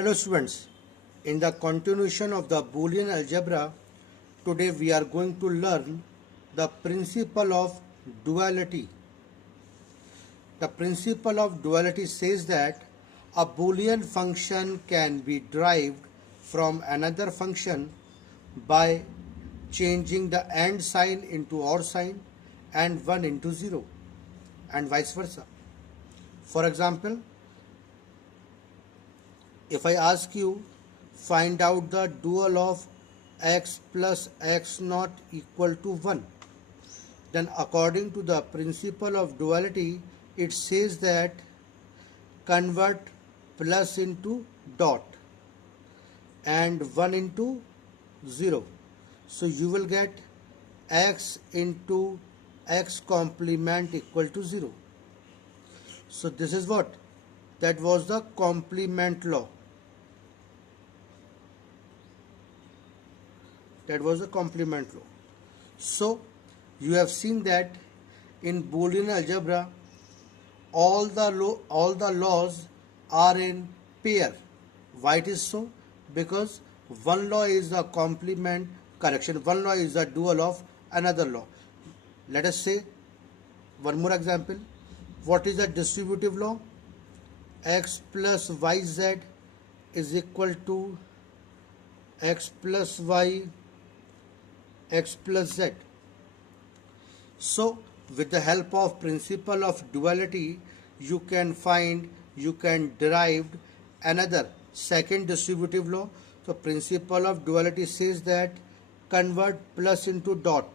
Hello students, in the continuation of the Boolean algebra, today we are going to learn the principle of duality. The principle of duality says that a Boolean function can be derived from another function by changing the and sign into or sign and 1 into 0 and vice versa. For example, if I ask you find out the dual of x plus x not equal to 1, then according to the principle of duality it says that convert plus into dot and 1 into 0. So you will get x into x complement equal to 0. So this is what? That was the complement law. That was the complement law. So you have seen that in Boolean algebra all the laws are in pair. Why it is so? Because one law is the complement correction, one law is the dual of another law. Let us say one more example. What is the distributive law? X plus yz is equal to x plus y x plus z. So with the help of principle of duality you can derive another second distributive law. So principle of duality says that convert plus into dot,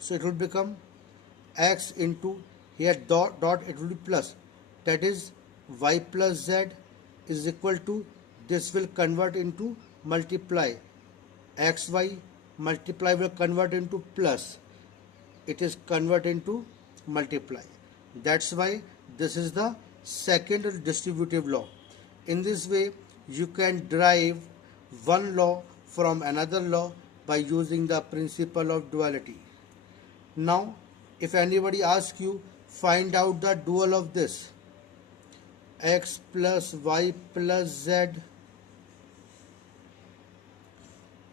so it will become x into here dot it will be plus, that is y plus z is equal to, this will convert into multiply, xy multiply will convert into plus, it is convert into multiply. That's why this is the second distributive law. In this way you can derive one law from another law by using the principle of duality. Now if anybody asks you find out the dual of this x plus y plus z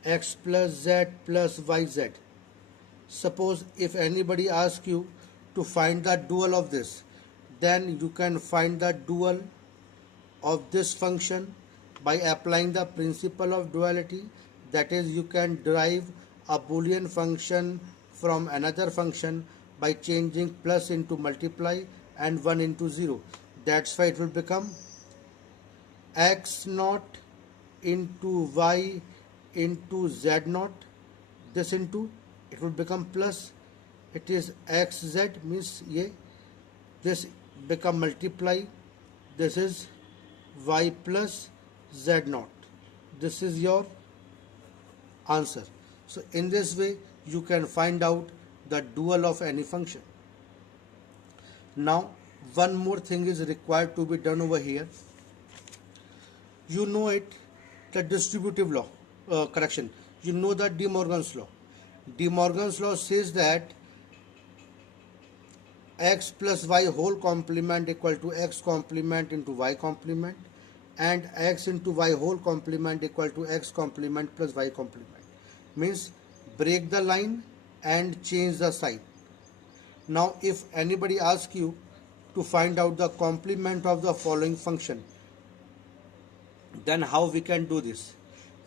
x plus z plus yz. Suppose if anybody asks you to find the dual of this, then you can find the dual of this function by applying the principle of duality. That is, you can derive a Boolean function from another function by changing plus into multiply and 1 into 0. That's why it will become x naught into y into z naught, this into it will become plus, it is xz means ye, this become multiply, this is y plus z naught. This is your answer. So in this way you can find out the dual of any function. Now one more thing is required to be done over here. You know it, the distributive law, you know the De Morgan's law. De Morgan's law says that x plus y whole complement equal to x complement into y complement, and x into y whole complement equal to x complement plus y complement. Means break the line and change the sign. Now if anybody asks you to find out the complement of the following function, then how we can do this?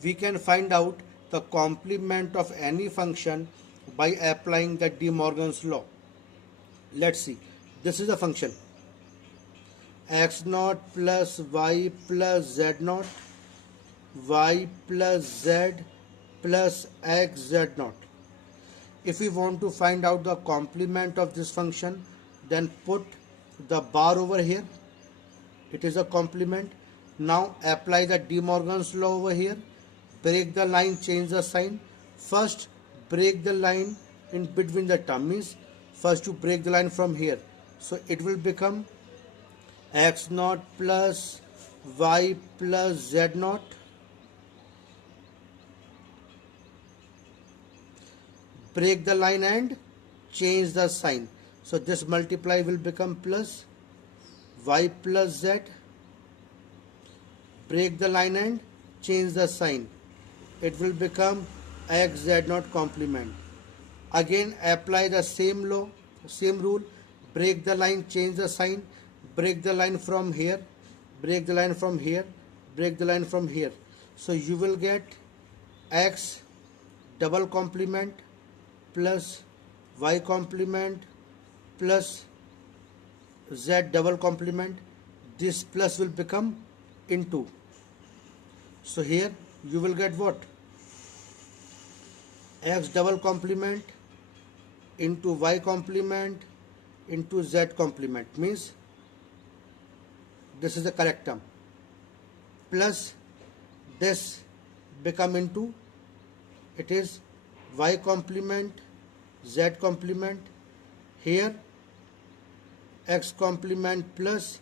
We can find out the complement of any function by applying the De Morgan's law. Let's see, this is a function x naught plus y plus z naught, y plus z plus x z naught. If we want to find out the complement of this function, then put the bar over here, it is a complement. Now apply the De Morgan's law over here, break the line, change the sign. First break the line in between the term, means first you break the line from here, so it will become x naught plus y plus z naught, break the line and change the sign, so this multiply will become plus y plus z, break the line and change the sign. It will become x z naught complement. Again apply the same law, same rule, break the line, change the sign, break the line from here, break the line from here, break the line from here. So you will get x double complement plus y complement plus z double complement. This plus will become into. So here you will get what? X double complement into y complement into z complement, means this is the correct term, plus this become into, it is y complement z complement, here x complement plus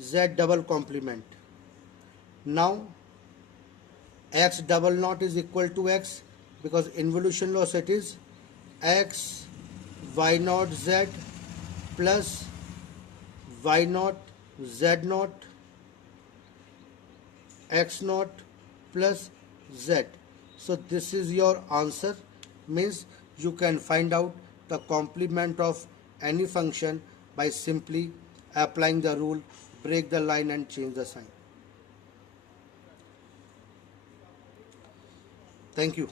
z double complement. Now x double naught is equal to x, because involution law set is x y naught z plus y naught z naught x naught plus z. So this is your answer, means you can find out the complement of any function by simply applying the rule, break the line and change the sign. Thank you.